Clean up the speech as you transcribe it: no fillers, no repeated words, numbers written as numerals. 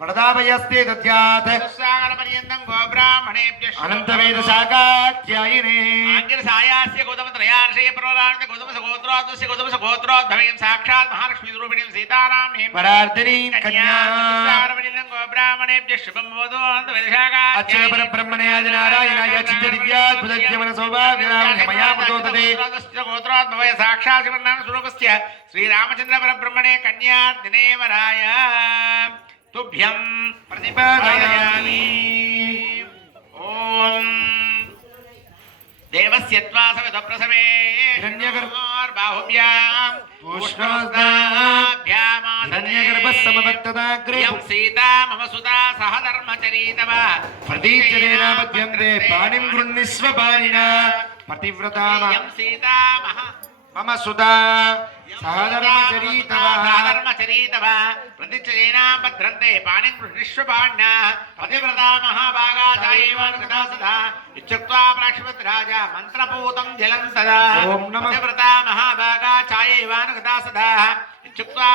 वरदाभयस्ते दद्यात् सागरपर्यन्तं गोब्राह्मणेभ्यः अनन्तवेदशाखाध्यायिने आङ्गिरसायास्य गौतमत्रयार्षे प्रवरान्त गौतमसगोत्रोद्वस्य गौतमसगोत्रोद्भवयं साक्षात् महालक्ष्मीरूपिणीं सीतारामनीं परार्थिनीं कन्यां सागरपर्यन्तं गोब्राह्मणेभ्यः शुभं भवतु अनन्तवेदशाखाध्यायिने अक्षरपरब्रह्मणे आदिनारायणाय चिन्तदिव्याद्भुतज्ञमनसौभाग्यमया प्रचोदते गोत्रोद्भवय साक्षात् शिवनामस्वरूपस्य श्रीरामचन्द्रपरब्रह्मणे कन्यार्दिनेवराय तुभ्यं प्रतिपादयामि। ॐ देवस्य त्वा सवितप्रसवे हिरण्यगर्भार्बाहुभ्यां हिरण्यगर्भस्समवर्तदाग्रे यं सीता मम सुता सह धर्मचरीतव प्रतीचरेणापद्यन्ते पाणिं गृह्णीष्व पाणिना पतिव्रता यं सीता मम सुता सहधर्मचरीतव प्रतिचरेणा भद्रन्ते पाणिं गृह्णीष्वपाण्या पतिव्रता महाभागा चायैवानुगता सदा इत्युक्त्वा प्राक्षिपद्राजा मन्त्रपूतं जलं सदा पतिव्रता महाभागा चायैवानुगता सदा इत्युक्त्वा